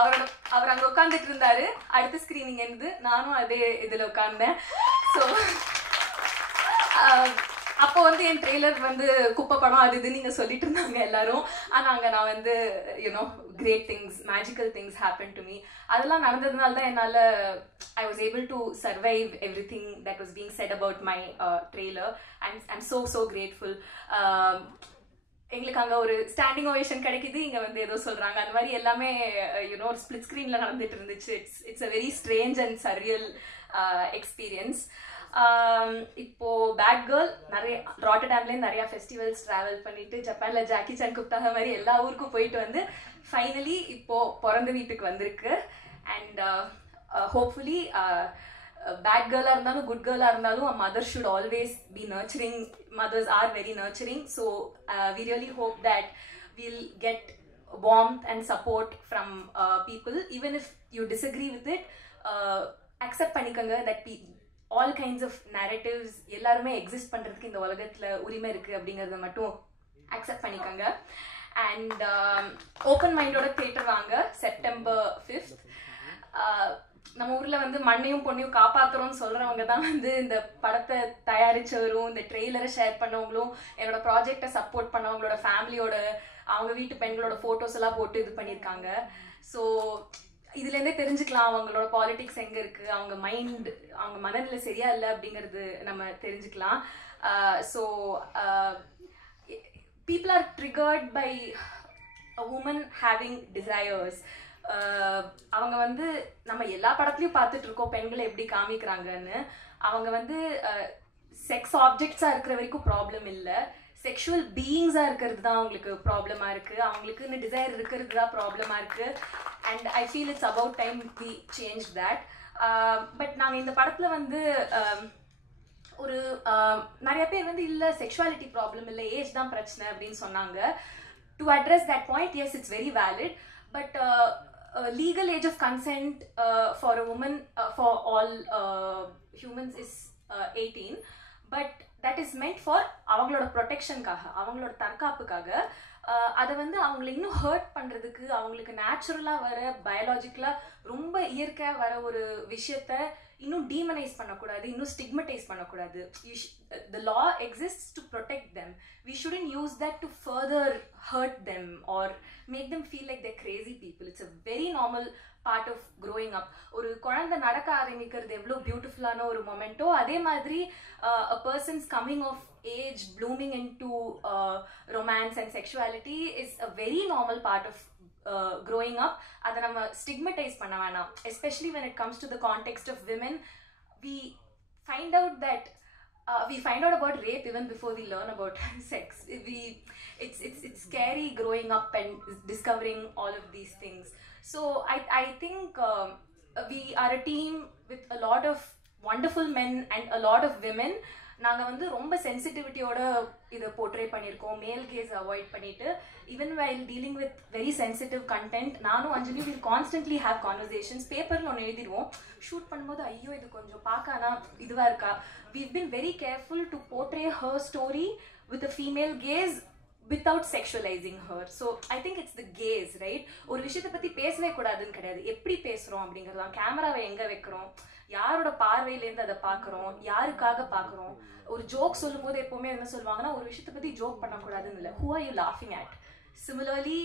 அவர் அங்கே உட்காந்துட்டு இருந்தாரு. அடுத்த ஸ்க்ரீனிங் இருந்து நானும் அதே இதில் உட்கார்ந்தேன். ஸோ அப்போ வந்து என் ட்ரெய்லர் வந்து குப்பை படம் அது இதுன்னு நீங்கள் சொல்லிட்டு இருந்தாங்க எல்லாரும். ஆனால் அங்கே நான் வந்து you know great things, magical things happen to me. அதெல்லாம் நடந்ததுனால தான் என்னால் I was able to survive everything that was being said about my trailer. I'm so grateful. எங்களுக்கு அங்கே ஒரு ஸ்டாண்டிங் ஓவேஷன் கிடைக்குது, இங்கே வந்து ஏதோ சொல்கிறாங்க. அந்த மாதிரி எல்லாமே யூனோ ஒரு ஸ்பிளிட் ஸ்க்ரீனில் நடந்துட்டு இருந்துச்சு. It's a very strange and surreal experience. இப்போ பேட் கேர்ள் நிறைய ராட்டர்டாம்லேருந்து நிறையா ஃபெஸ்டிவல்ஸ் ட்ராவல் பண்ணிட்டு ஜப்பானில் ஜாக்கி சான் குப்தாக மாதிரி எல்லா ஊருக்கும் போயிட்டு வந்து ஃபைனலி இப்போ பிறந்த வீட்டுக்கு வந்திருக்கு. அண்ட் ஹோப்ஃபுல்லி பேட் கேர்ளாக இருந்தாலும் குட் கேர்ளாக இருந்தாலும் a mother should always be nurturing. Mothers are very nurturing, so we really hope that we'll get warmth and support from people. Even if you disagree with it, accept பண்ணிக்கங்க that all kinds of narratives எல்லாருமே exist பண்ணுறதுக்கு இந்த உலகத்தில் உரிமை இருக்குது அப்படிங்கிறத மட்டும் accept பண்ணிக்கோங்க. அண்ட் ஓப்பன் மைண்டோட தியேட்டர் வாங்க September 5th. நம்ம ஊரில் வந்து மண்ணையும் பொண்ணையும் காப்பாற்றுறோம்னு சொல்கிறவங்க தான் வந்து இந்த படத்தை தயாரித்தவரும் இந்த ட்ரெய்லரை ஷேர் பண்ணவங்களும் என்னோட ப்ராஜெக்டை சப்போர்ட் பண்ணவங்களோட ஃபேமிலியோட அவங்க வீட்டு பெண்களோட ஃபோட்டோஸ் எல்லாம் போட்டு இது பண்ணியிருக்காங்க. ஸோ இதுலேருந்தே தெரிஞ்சுக்கலாம் அவங்களோட பாலிடிக்ஸ் எங்கே இருக்குது, அவங்க மைண்ட் அவங்க மனநிலை சரியா இல்லை அப்படிங்கிறது நம்ம தெரிஞ்சுக்கலாம். So people are triggered by a woman having desires. அவங்க வந்து நம்ம எல்லா படத்துலையும் பார்த்துட்டு இருக்கோம் பெண்களை எப்படி காமிக்கிறாங்கன்னு. அவங்க வந்து செக்ஸ் ஆப்ஜெக்ட்ஸாக இருக்கிற வரைக்கும் ப்ராப்ளம் இல்லை, செக்ஷுவல் பீயிங்ஸாக இருக்கிறது தான் அவங்களுக்கு ப்ராப்ளமாக இருக்குது, அவங்களுக்குன்னு டிசைர் இருக்கிறது தான் ப்ராப்ளமாக இருக்குது. And I feel it's about time we change that. But நாங்கள் இந்த படத்தில் வந்து ஒரு நிறைய பேர் வந்து இல்லை செக்ஷுவாலிட்டி ப்ராப்ளம் இல்லை ஏஜ் தான் பிரச்சனை அப்படின்னு சொன்னாங்க. To address that point, S it's very valid, but legal age of consent for a woman, for all humans is 18, but that is meant for அவங்களோட ப்ரொடெக்ஷனுக்காக, அவங்களோட தற்காப்புக்காக. அதை வந்து அவங்களை இன்னும் ஹர்ட் பண்ணுறதுக்கு, அவங்களுக்கு நேச்சுரலாக வர பயாலஜிக்கலாக ரொம்ப இயற்கையாக வர ஒரு விஷயத்த இன்னும் டீமனைஸ் பண்ணக்கூடாது, இன்னும் ஸ்டிக்மடைஸ் பண்ணக்கூடாது. The law exists to protect them. We shouldn't use that to further hurt them or make them feel like they're crazy people. It's a very normal part of growing up. ஒரு குழந்தை நடக்க ஆரம்பிக்கிறது எவ்வளோ பியூட்டிஃபுல்லான ஒரு மொமெண்ட்டோ, அதே மாதிரி a person's coming of age, blooming into romance and sexuality is a very normal part of growing up. அதை நம்ம ஸ்டிக்மடைஸ் பண்ண வேணாம். Especially when it comes to the context of women, we find out about rape even before we learn about sex. It's scary growing up and discovering all of these things. So I think we are a team with a lot of wonderful men and a lot of women. நாங்கள் வந்து ரொம்ப சென்சிட்டிவிட்டியோட இதை portray பண்ணியிருக்கோம், மேல் case avoid பண்ணிட்டு. Even while dealing with very sensitive content, நானும் அஞ்சலி will constantly have conversations. பேப்பரில் ஒன்று எழுதிடுவோம், ஷூட் பண்ணும்போது ஐயோ இது கொஞ்சம் பார்க்கானா இதுவாக இருக்கா. we've been very careful to portray her story with a female gaze without sexualizing her. So I think it's the gaze, right? ஒரு விஷயத்தை பற்றி பேசவே கூடாதுன்னு கிடையாது, எப்படி பேசுகிறோம் அப்படிங்கிறது தான். கேமராவை எங்கே வைக்கிறோம், யாரோட பார்வையிலேருந்து அதை பார்க்குறோம், யாருக்காக பார்க்குறோம். ஒரு ஜோக் சொல்லும் போது எப்போவுமே என்ன சொல்லுவாங்கன்னா ஒரு விஷயத்தை பற்றி ஜோக் பண்ணக்கூடாதுன்னு இல்லை, who are you laughing at? Similarly,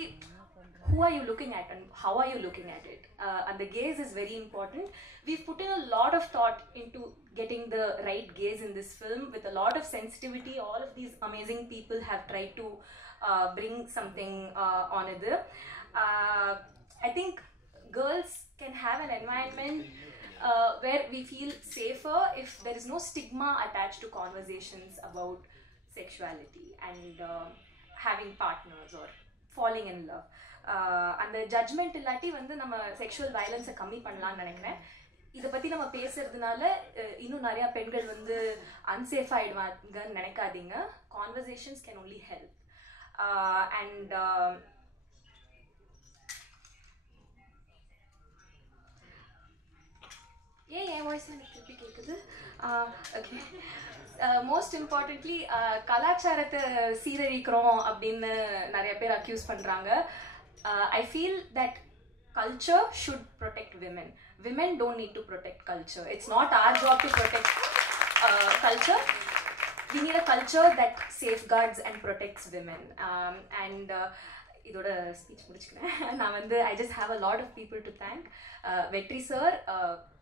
who are you looking at and how are you looking at it? And the gaze is very important. We've put in a lot of thought into getting the right gaze in this film with a lot of sensitivity. All of these amazing people have tried to bring something on it. I think girls can have an environment where we feel safer if there is no stigma attached to conversations about sexuality and having partners or falling in love. அந்த judgement இல்லாட்டி வந்து நம்ம sexual வயலன்ஸை கம்மி பண்ணலான்னு நினைக்கிறேன். இதை பற்றி நம்ம பேசுறதுனால இன்னும் நிறையா பெண்கள் வந்து அன்சேஃப் ஆகிடுவாங்கன்னு நினைக்காதீங்க. Conversations can only help. And N voice எனக்கு திருப்பி கேட்குது. ஓகே, மோஸ்ட் இம்பார்ட்டன்ட்லி கலாச்சாரத்தை சீரழிக்கிறோம் அப்படின்னு நிறைய பேர் அக்யூஸ் பண்ணுறாங்க. I feel that culture should protect women. Women don't need to protect culture. It's not our job to protect culture. We need a culture that safeguards and protects women. And இதோட speech முடிச்சுக்கிறேன். நான் வந்து I just have a lot of people to thank. Vetri sir,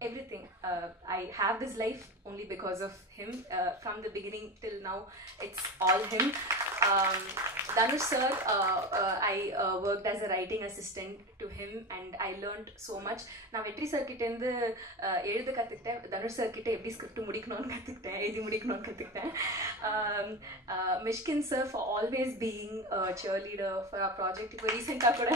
everything. I have this life only because of him. From the beginning till now, it's all him. Dhanush sir, I worked as a writing assistant to him and I learned so much. நான் வெற்றி sir கிட்ட இருந்து எழுத கற்றுக்கிட்டேன், Dhanush sir கிட்ட எப்படி script முடிக்கணும்னு கற்றுக்கிட்டேன், எழுதி முடிக்கணும்னு கற்றுக்கிட்டேன். Mysskin sir for always being cheerleader for our project. இப்போ ரீசெண்டாக கூட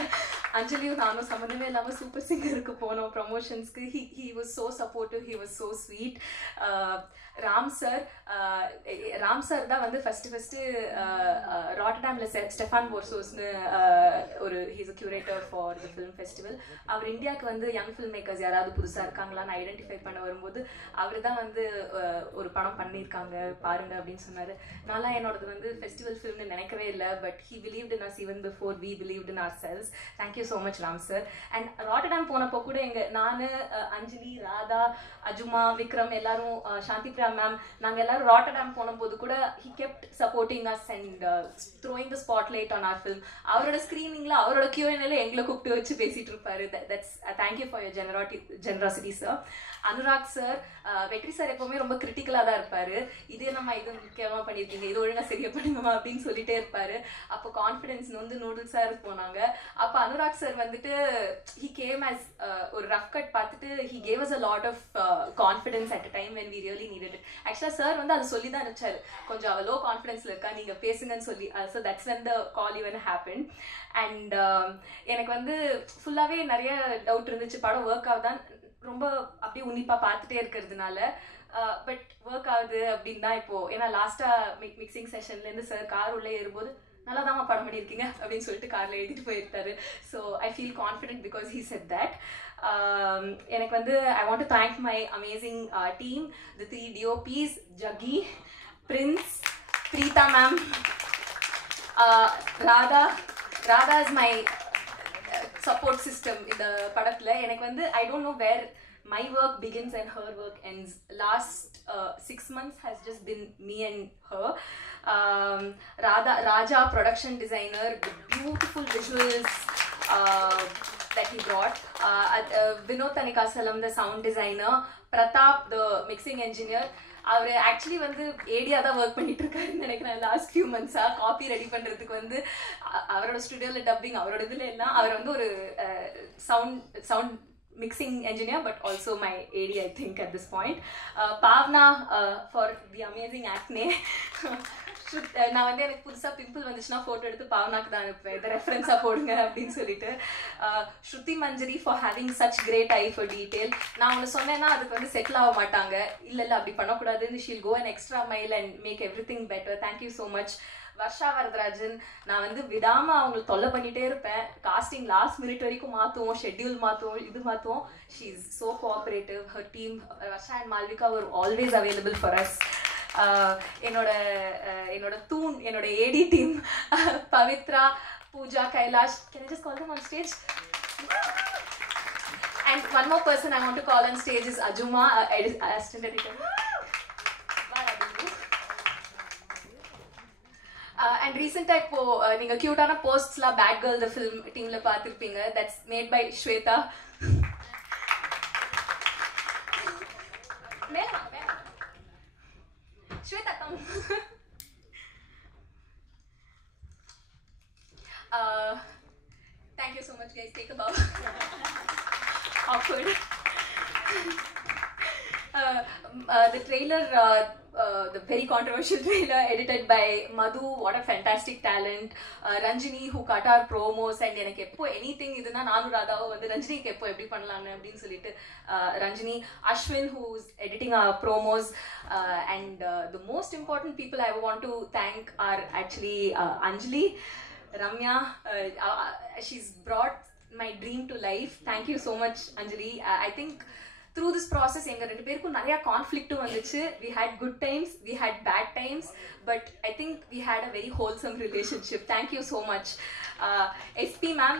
அஞ்சலியும் நானும் சம்மந்தமே இல்லாமல் சூப்பர் சிங்கருக்கு போனோம் ப்ரமோஷன்ஸ்க்கு. He was so supportive, he was so sweet. Ram sir தான் வந்து ஃபஸ்ட்டு ராட்டர்டாமில் ஸ்டெஃபான் போர்சோஸ்னு ஒரு he's a curator for the film festival. அவர் இந்தியாவுக்கு வந்து யங் ஃபில்ம் மேக்கர்ஸ் யாராவது புதுசாக இருக்காங்களான்னு ஐடென்டிஃபை பண்ண வரும்போது அவர் தான் வந்து ஒரு படம் பண்ணியிருக்காங்க பாருங்க அப்படின்னு சொன்னார். நான்லாம் என்னோடது வந்து ஃபெஸ்டிவல் ஃபிலிம்னு நினைக்கவே இல்லை, but he believed in us even before we believed in ourselves. Thank you so much Ram sir. And Rotterdam போனப்போ கூட நான் அஞ்சலி, ராதா, அஜுமா, விக்ரம் எல்லாரும், சாந்தி பிரியா மேம், நாங்கள் எல்லாரும் ராட்டர்டாம் போனபோது கூட he kept supporting us and throwing the spotlight on our film. அவரோட ஸ்க்ரீனிங்கில் அவரோட Q&Aல எங்களை கூப்பிட்டு வச்சு பேசிட்டு இருப்பாரு. That's thank you for your generosity sir. Anurag sir, வெற்றி சார் எப்பவுமே ரொம்ப கிரிட்டிக்கலாக தான் இருப்பார். இது முக்கியமாக பண்ணியிருக்கீங்க, இது ஒழுங்காக சரியா பண்ணுங்கம்மா அப்படின்னு சொல்லிட்டே இருப்பார். அப்போ கான்ஃபிடென்ஸ் வந்து நூடுல்ஸாக போனாங்க. அப்போ அனுராக் சார் வந்துட்டு he came as ஒரு ரஃப் கட் பார்த்துட்டு he gave us a lot of confidence at a time when we really needed it. ஆக்சுவலாக சார் வந்து அதை சொல்லி தான் அனுப்பிச்சாரு, கொஞ்சம் அவள் லோ கான்ஃபிடென்ஸில் இருக்கா, நீங்கள் பேசுங்கன்னு சொல்லி. So that's when the call even happened. And எனக்கு வந்து ஃபுல்லாகவே நிறைய டவுட் இருந்துச்சு, படம் ஒர்க் ஆகுதான் ரொம்ப அப்படியே உன்னிப்பாக பார்த்துட்டே இருக்கிறதுனால. பட் ஒர்க் ஆகுது அப்படின்னு தான் இப்போது. ஏன்னா லாஸ்ட்டாக மிக்சிங் செஷன்லேருந்து சார் கார் உள்ளே ஏறும்போது நல்லா தான் படம் பண்ணியிருக்கீங்க அப்படின்னு சொல்லிட்டு காரில் எழுதிட்டு போயிருக்காரு. So I feel confident because he set that. எனக்கு வந்து I want to thank my amazing team, the 3 DOPs, Jaggi, Prince, Preetha ma'am, Radha is my support system இந்த படத்துல. எனக்கு வந்து I don't know where my work begins and her work ends. Last 6 months has just been me and her. Raja, production designer, the beautiful visuals that he brought. Vinod Tanikasalam, the sound designer. Pratap, the mixing engineer. அவர் actually வந்து ஏடியா தான் work பண்ணிட்டு இருக்காருன்னு நினைக்கிறேன் last few மந்த்ஸாக. Copy ready பண்ணுறதுக்கு வந்து அவரோட ஸ்டுடியோவில் டப்பிங் அவரோட இதில் எல்லாம் அவர் வந்து ஒரு sound mixing engineer but also my AD I think at this point. Pavna for the amazing acne. நான் வந்து எனக்கு புதுசாக பிம்பிள் வந்துச்சுன்னா ஃபோட்டோ எடுத்து பாவனாக்கு தான் அனுப்புவேன், இதை ரெஃபரன்ஸாக போடுங்க அப்படின்னு சொல்லிட்டு. Shruti Manjari for having such great eye for detail. நான் ஒன்று சொன்னேன்னா அதுக்கு வந்து செட்டில் ஆக மாட்டாங்க, இல்லை அப்படி பண்ணக்கூடாதுன்னு she'll go and extra mile and make everything better. Thank you so much. Varsha Varadarajan, நான் வந்து விடாமல் அவங்களுக்கு தொல்லை பண்ணிகிட்டே இருப்பேன். காஸ்டிங் லாஸ்ட் மினிட் வரைக்கும் மாற்றுவோம், ஷெட்யூல் மாற்றுவோம், இது மாற்றுவோம். She is so cooperative. Her team Varsha and Malvika were always available for us. என்னோட தூண், என்னோட AD team, Pavithra, Pooja, Kailash. Can I just call them on stage? And one more person I want to call on stage is Ajuma, assistant editor. And recently இப்போ நீங்க கியூட்டான போஸ்ட்ஸ்லாம் bad girl the film டீம்ல பார்த்துருப்பீங்க. That's made by Shweta. Shweta, come. Thank you so much, guys. Take a bow. Awkward. The trailer, the very controversial trailer edited by Madhu. What a fantastic talent. Ranjini who cut our promos and எனக்கு எப்போ anything இதுனா நானும் ராதாவும் வந்து ரஞ்சினிக்கு எப்போ எப்படி பண்ணலான்னு அப்படின்னு சொல்லிட்டு Ranjini, Ashwin who's editing our promos, and the most important people I want to thank are actually Anjali, Ramya. She's brought my dream to life. Thank you so much, Anjali. I think through this process எங்க ரெண்டு பேருக்கும் நிறைய கான்ஃப்ளிக்ட்டும் வந்துச்சு. We had good times, we had bad times, but I think we had a very wholesome relationship. Thank you so much. SP ma'am,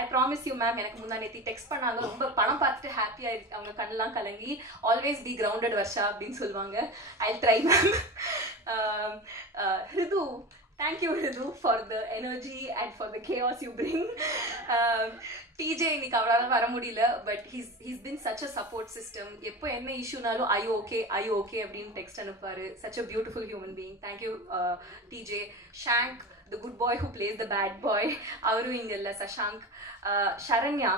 I promise you ma'am, எனக்கு முன்னாடி text பண்ணாங்க, ரொம்ப படம் பார்த்துட்டு ஹாப்பியாக அவங்க கண்ணெல்லாம் கலங்கி ஆல்வேஸ் பி கிரவுண்டட் வர்ஷா அப்படின்னு சொல்லுவாங்க. I'll try ma'am. Hridu, Thank you, Ridu, for the energy and for the chaos you bring. TJ இன்னைக்கு அவரால வர முடியல, but he's been such a support system. எப்போ என்ன இஷ்யூனாலும் are you okay அப்படின்னு text அனுப்பாரு. Such a beautiful human being. Thank you, TJ. Shank, the good boy who plays the bad boy. அவரு இங்க இல்ல, சஷாங்க். ஷரண்யா,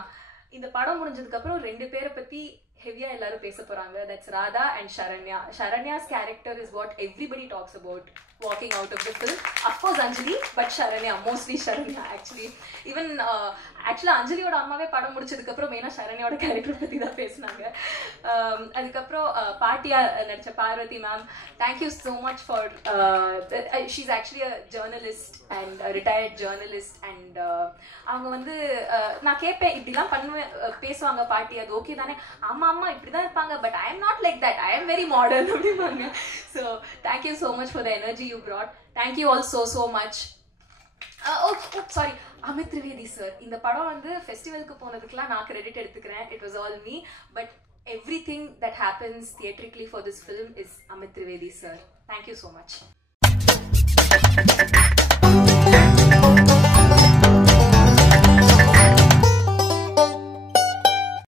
இந்த படம் முடிஞ்சதுக்கு அப்புறம் ரெண்டு பேரை பத்தி ஹெவியா எல்லாரும் பேச போறாங்க. That's Radha and Sharanya. Sharanya's character is what everybody talks about walking out of the film. Of course Anjali, but Sharanya, mostly Sharanya actually. Even actually அஞ்சலியோட அம்மாவே படம் முடிச்சதுக்கு அப்புறம் மெயினா ஷரண்யாவோட கேரக்டர் பத்தி தான் பேசினாங்க. அதுக்கப்புறம் பாட்டியா நடிச்ச Parvathy ma'am, thank you so much for she's actually a journalist and a retired journalist and அவங்க வந்து நான் கேட்பேன் இப்படிலாம் பண்ணுவேன் பேசுவாங்க பாட்டி, அது ஓகே தானே, ஆமா ஆமா இப்படிதான் இருப்பாங்க, but I am not like that, I am very modern அப்படிம்பாங்க. So thank you so much for the energy you brought. Thank you all so much. Sorry, Amit Trivedi sir, இந்த படம் வந்து ஃபெஸ்டிவலுக்கு போனதுக்குலாம் நான் கிரெடிட் எடுத்துக்கிறேன். It was all me, but everything that happens theatrically for this film is Amit Trivedi sir. Thank you so much.